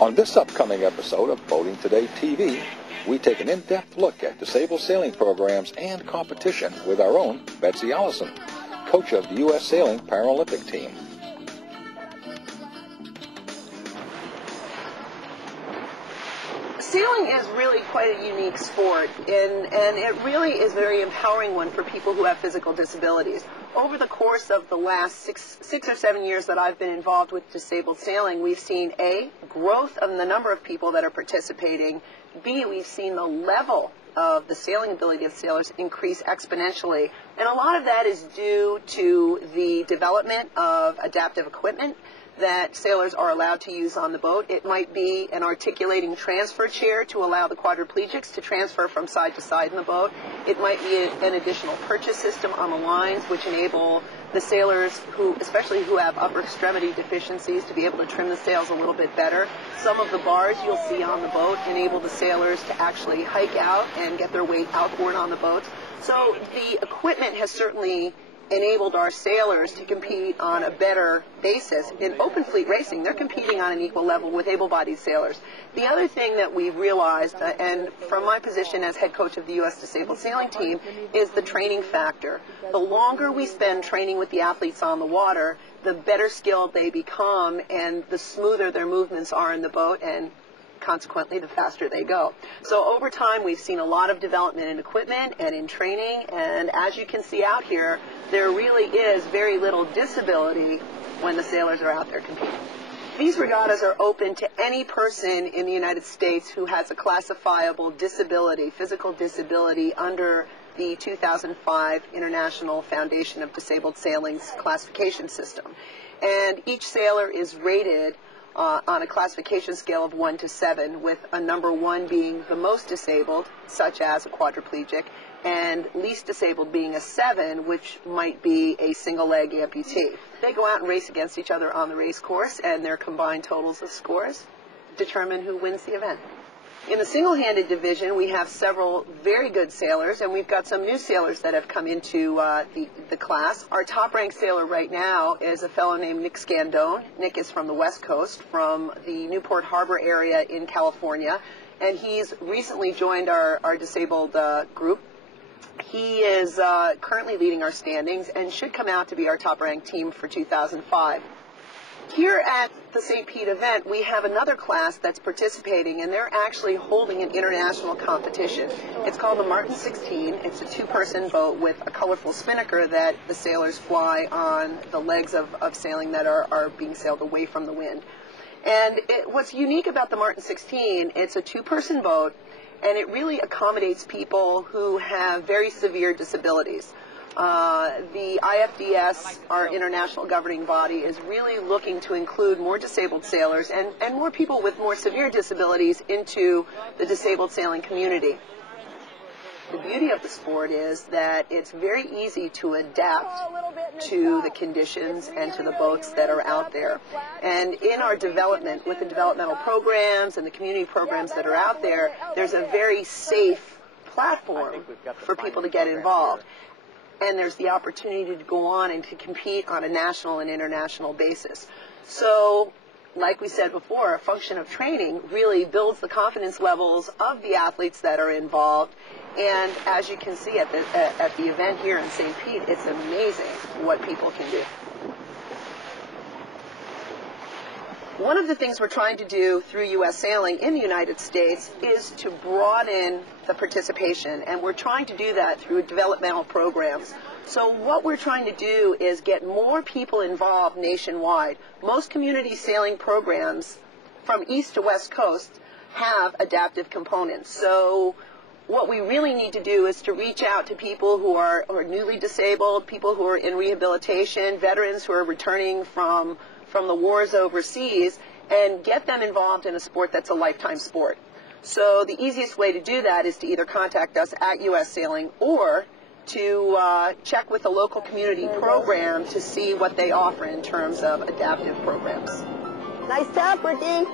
On this upcoming episode of Boating Today TV, we take an in-depth look at disabled sailing programs and competition with our own Betsy Allison, coach of the U.S. Sailing Paralympic team. Sailing is really quite a unique sport, and it really is a very empowering one for people who have physical disabilities. Over the course of the last six or 7 years that I've been involved with disabled sailing, we've seen A, growth of the number of people that are participating, B, we've seen the level of the sailing ability of sailors increase exponentially, and a lot of that is due to the development of adaptive equipment that sailors are allowed to use on the boat. It might be an articulating transfer chair to allow the quadriplegics to transfer from side to side in the boat. It might be an additional purchase system on the lines which enable the sailors, especially who have upper extremity deficiencies, to be able to trim the sails a little bit better. Some of the bars you'll see on the boat enable the sailors to actually hike out and get their weight outboard on the boat. So the equipment has certainly enabled our sailors to compete on a better basis. In open fleet racing, they're competing on an equal level with able-bodied sailors. The other thing that we've realized, and from my position as head coach of the U.S. Disabled Sailing Team, is the training factor. The longer we spend training with the athletes on the water, the better skilled they become and the smoother their movements are in the boat, and consequently, the faster they go. So over time, we've seen a lot of development in equipment and in training, and as you can see out here, there really is very little disability when the sailors are out there competing. These regattas are open to any person in the United States who has a classifiable disability, physical disability, under the 2005 International Foundation of Disabled Sailing's classification system. And each sailor is rated on a classification scale of 1 to 7, with a number 1 being the most disabled, such as a quadriplegic, and least disabled being a 7, which might be a single-leg amputee. They go out and race against each other on the race course, and their combined totals of scores determine who wins the event. In the single-handed division, we have several very good sailors, and we've got some new sailors that have come into the class. Our top-ranked sailor right now is a fellow named Nick Scandone. Nick is from the West Coast, from the Newport Harbor area in California, and he's recently joined our disabled group. He is currently leading our standings and should come out to be our top-ranked team for 2005. Here at the St. Pete event, we have another class that's participating, and they're actually holding an international competition. It's called the Martin 16. It's a 2-person boat with a colorful spinnaker that the sailors fly on the legs of sailing that are being sailed away from the wind. And what's unique about the Martin 16, it's a 2-person boat, and it really accommodates people who have very severe disabilities. The IFDS, our international governing body, is really looking to include more disabled sailors and more people with more severe disabilities into the disabled sailing community. The beauty of the sport is that it's very easy to adapt to the conditions and to the boats that are out there. And in our development, with the developmental programs and the community programs that are out there, there's a very safe platform for people to get involved. And there's the opportunity to go on and to compete on a national and international basis. So, like we said before, a function of training really builds the confidence levels of the athletes that are involved. And as you can see at the event here in St. Pete, it's amazing what people can do. One of the things we're trying to do through U.S. Sailing in the United States is to broaden the participation, and we're trying to do that through developmental programs. So what we're trying to do is get more people involved nationwide. Most community sailing programs from east to west coast have adaptive components. So what we really need to do is to reach out to people who are newly disabled, people who are in rehabilitation, veterans who are returning from the wars overseas, and get them involved in a sport that's a lifetime sport. So the easiest way to do that is to either contact us at U.S. Sailing or to check with the local community program to see what they offer in terms of adaptive programs. Nice job, Ricky.